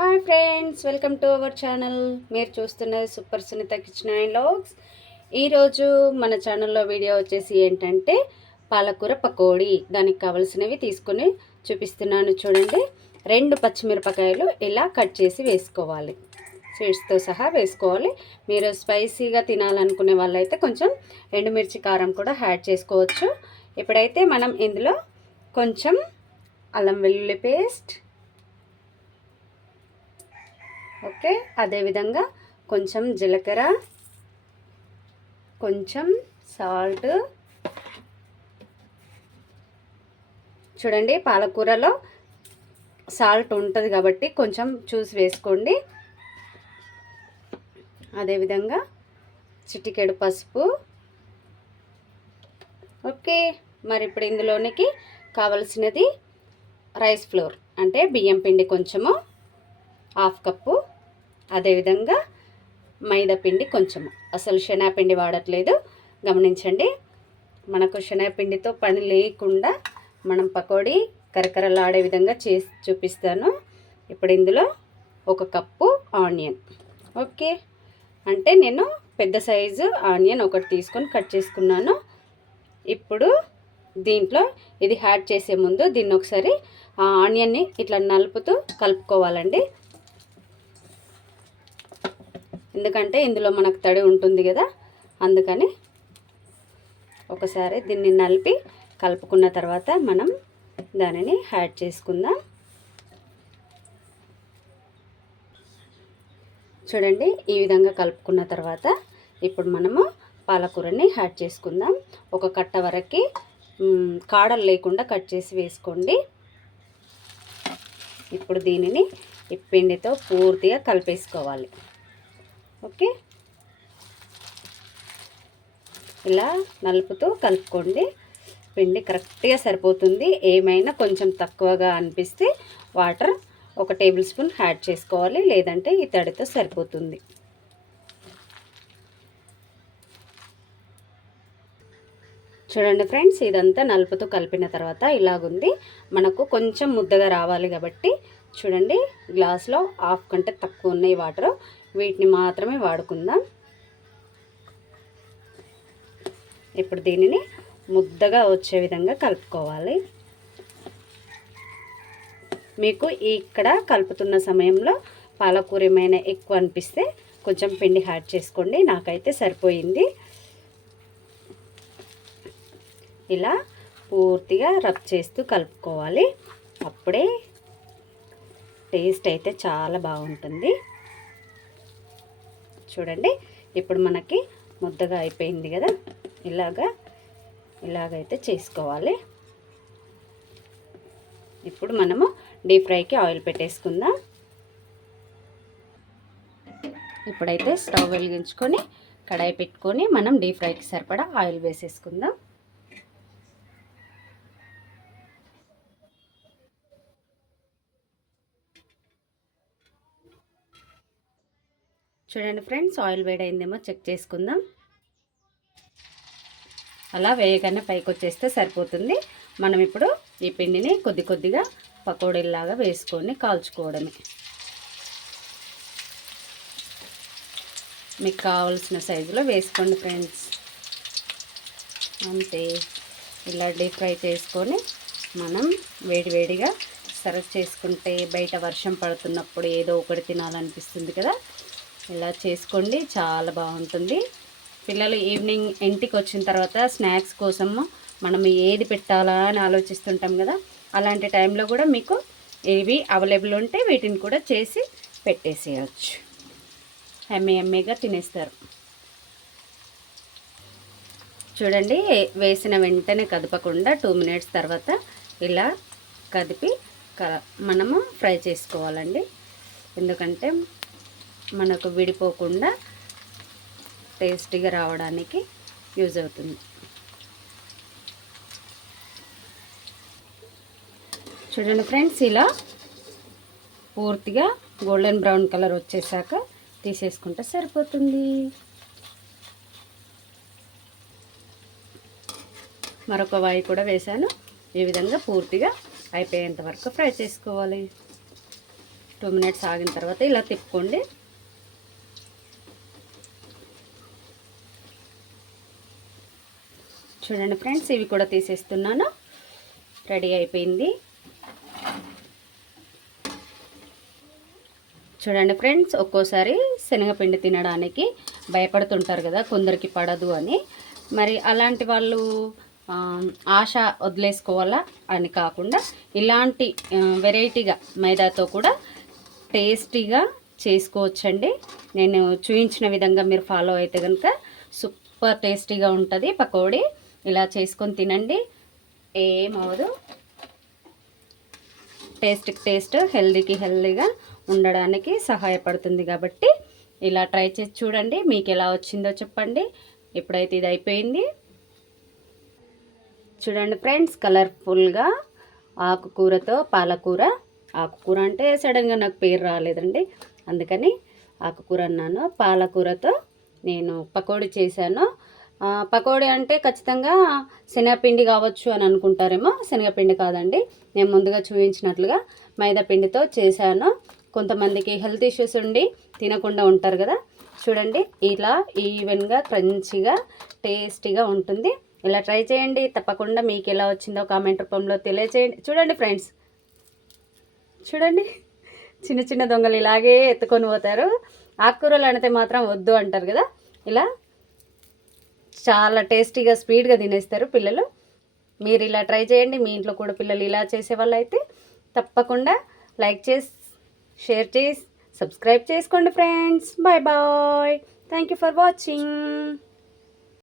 Hi friends, welcome to our channel. మీరు చూస్తున్నది super Sunita kitchen and vlogs. ఈరోజు మన ఛానల్లో వీడియో వచ్చేసి ఏంటంటే పాలకూర పకోడీ. దానికి కావలసినవి తీసుకొని చూపిస్తున్నాను చూడండి. 2 పచ్చిమిరపకాయలు ఇలా కట్ చేసి వేసుకోవాలి, సీడ్స్తో సహా వేసుకోవాలి. మీరు స్పైసీగా తినాలనుకునే వాళ్ళైతే కొంచెం ఎండుమిర్చి కారం కూడా యాడ్ చేసుకోవచ్చు. ఇప్పుడైతే మనం ఇందులో కొంచెం అల్లం వెల్లుల్లి పేస్ట్, ఓకే, అదేవిధంగా కొంచెం జీలకర్ర, కొంచెం సాల్ట్. చూడండి, పాలకూరలో సాల్ట్ ఉంటుంది కాబట్టి కొంచెం చూసి వేసుకోండి. అదేవిధంగా చిటికెడు పసుపు. ఓకే, మరి ఇప్పుడు ఇందులోనికి కావలసినది రైస్ ఫ్లోర్ అంటే బియ్యం పిండి కొంచెము, 1/2 కప్పు. అదేవిధంగా మైదా పిండి కొంచెము, అసలు శనగపిండి వాడట్లేదు, గమనించండి. మనకు శనగపిండితో పని లేకుండా మనం పకోడీ కరకరలాడే విధంగా చేసి చూపిస్తాను. ఇప్పుడు ఇందులో 1 కప్పు ఆనియన్. ఓకే, అంటే నేను పెద్ద సైజు ఆనియన్ ఒకటి తీసుకొని కట్ చేసుకున్నాను. ఇప్పుడు దీంట్లో ఇది యాడ్ చేసే ముందు దీన్ని ఒకసారి ఆ ఆనియన్ని ఇట్లా నలుపుతూ కలుపుకోవాలండి. ఎందుకంటే ఇందులో మనకు తడి ఉంటుంది కదా, అందుకని ఒకసారి దీన్ని నలిపి కలుపుకున్న తర్వాత మనం దానిని యాడ్ చేసుకుందాం. చూడండి, ఈ విధంగా కలుపుకున్న తర్వాత ఇప్పుడు మనము పాలకూరని యాడ్ చేసుకుందాం. 1 కట్ట వరకు కాడలు లేకుండా కట్ చేసి వేసుకోండి. ఇప్పుడు దీనిని ఈ పిండితో పూర్తిగా కలిపేసుకోవాలి. ఓకే, ఇలా నలుపుతూ కలుపుకోండి. పిండి కరెక్ట్గా సరిపోతుంది. ఏమైనా కొంచెం తక్కువగా అనిపిస్తే వాటర్ 1 టేబుల్ స్పూన్ యాడ్ చేసుకోవాలి, లేదంటే ఈ తడితో సరిపోతుంది. చూడండి ఫ్రెండ్స్, ఇదంతా నలుపుతూ కలిపిన తర్వాత ఇలాగుంది. మనకు కొంచెం ముద్దగా రావాలి కాబట్టి చూడండి, గ్లాస్లో 1/2 కంటే తక్కువ ఉన్నాయి వాటర్, వీటిని మాత్రమే వాడుకుందాం. ఇప్పుడు దీనిని ముద్దగా వచ్చే విధంగా కలుపుకోవాలి. మీకు ఇక్కడ కలుపుతున్న సమయంలో పాలకూర ఏమైనా ఎక్కువ అనిపిస్తే కొంచెం పిండి యాడ్ చేసుకోండి, నాకైతే సరిపోయింది. ఇలా పూర్తిగా రబ్ చేస్తూ కలుపుకోవాలి, అప్పుడే టేస్ట్ అయితే చాలా బాగుంటుంది. చూడండి, ఇప్పుడు మనకి ముద్దగా అయిపోయింది కదా, ఇలాగైతే చేసుకోవాలి. ఇప్పుడు మనము డీప్ ఫ్రైకి ఆయిల్ పెట్టేసుకుందాం. ఇప్పుడైతే స్టవ్ వెలిగించుకొని కడాయి పెట్టుకొని మనం డీప్ ఫ్రైకి సరిపడా ఆయిల్ వేసేసుకుందాం. చూడండి ఫ్రెండ్స్, ఆయిల్ వేడైందేమో చెక్ చేసుకుందాం. అలా వేయగానే పైకి వచ్చేస్తే సరిపోతుంది. మనం ఇప్పుడు ఈ పిండిని కొద్ది కొద్దిగా పకోడీలాగా వేసుకొని కాల్చుకోవడమే. మీకు కావాల్సిన సైజులో వేసుకోండి ఫ్రెండ్స్, అంతే. ఇలా డీప్ ఫ్రై చేసుకొని మనం వేడివేడిగా సర్వ్ చేసుకుంటే, బయట వర్షం పడుతున్నప్పుడు ఏదో ఒకటి తినాలనిపిస్తుంది కదా, ఇలా చేసుకోండి, చాలా బాగుంటుంది. పిల్లలు ఈవినింగ్ ఇంటికి వచ్చిన తర్వాత స్నాక్స్ కోసము మనం ఏది పెట్టాలా అని ఆలోచిస్తుంటాం కదా, అలాంటి టైంలో కూడా మీకు ఏవి అవైలబుల్ ఉంటే వీటిని కూడా చేసి పెట్టేసేయచ్చు, ఎమ్మీగా తినేస్తారు. చూడండి, వేసిన వెంటనే కదపకుండా 2 మినిట్స్ తర్వాత ఇలా కదిపి మనము ఫ్రై చేసుకోవాలండి. ఎందుకంటే మనకు విడిపోకుండా టేస్టీగా రావడానికి యూజ్ అవుతుంది. చూడండి ఫ్రెండ్స్, ఇలా పూర్తిగా గోల్డెన్ బ్రౌన్ కలర్ వచ్చేసాక తీసేసుకుంటే సరిపోతుంది. మరొక వాయి కూడా వేసాను. ఈ విధంగా పూర్తిగా అయిపోయేంత వరకు ఫ్రై చేసుకోవాలి. 2 మినిట్స్ ఆగిన తర్వాత ఇలా తిప్పుకోండి. చూడండి ఫ్రెండ్స్, ఇవి కూడా తీసేస్తున్నాను. రెడీ అయిపోయింది. చూడండి ఫ్రెండ్స్, ఒక్కోసారి శనగపిండి తినడానికి భయపడుతుంటారు కదా, కొందరికి పడదు అని. మరి అలాంటి వాళ్ళు ఆశ వదిలేసుకోవాలా అని కాకుండా ఇలాంటి వెరైటీగా మైదాతో కూడా టేస్టీగా చేసుకోవచ్చండి. నేను చూపించిన విధంగా మీరు ఫాలో అయితే కనుక సూపర్ టేస్టీగా ఉంటుంది పకోడీ. ఇలా చేసుకొని తినండి, ఏమవదు. టేస్ట్కి టేస్ట్, హెల్దీకి హెల్దీగా ఉండడానికి సహాయపడుతుంది. కాబట్టి ఇలా ట్రై చేసి చూడండి, మీకు ఎలా వచ్చిందో చెప్పండి. ఇప్పుడైతే ఇది అయిపోయింది. చూడండి ఫ్రెండ్స్, కలర్ఫుల్గా ఆకుకూరతో పాలకూర. ఆకుకూర అంటే సడన్గా నాకు పేరు రాలేదండి, అందుకని ఆకుకూర అన్నాను. పాలకూరతో నేను పకోడీ చేశాను. పకోడీ అంటే ఖచ్చితంగా శనగపిండి కావచ్చు అని అనుకుంటారేమో. శనగపిండి కాదండి, నేను ముందుగా చూపించినట్లుగా మైదా పిండితో చేశాను. కొంతమందికి హెల్త్ ఇష్యూస్ ఉండి తినకుండా ఉంటారు కదా. చూడండి, ఇలా ఈవెన్గా క్రంచీగా టేస్టీగా ఉంటుంది. ఇలా ట్రై చేయండి. తప్పకుండా మీకు ఎలా వచ్చిందో కామెంట్ రూపంలో తెలియజేయండి. చూడండి ఫ్రెండ్స్, చూడండి, చిన్న చిన్న దొంగలు ఇలాగే ఎత్తుకొని పోతారు. ఆకుకూరలు అంటే మాత్రం వద్దు అంటారు కదా. ఇలా చాలా టేస్టీగా స్పీడ్గా తినేస్తారు పిల్లలు. మీరు ఇలా ట్రై చేయండి. మీ ఇంట్లో కూడా పిల్లలు ఇలా చేసే వాళ్ళు అయితే తప్పకుండా లైక్ చేసి, షేర్ చేసి, సబ్స్క్రైబ్ చేసుకోండి friends. Bye bye. Thank you for watching.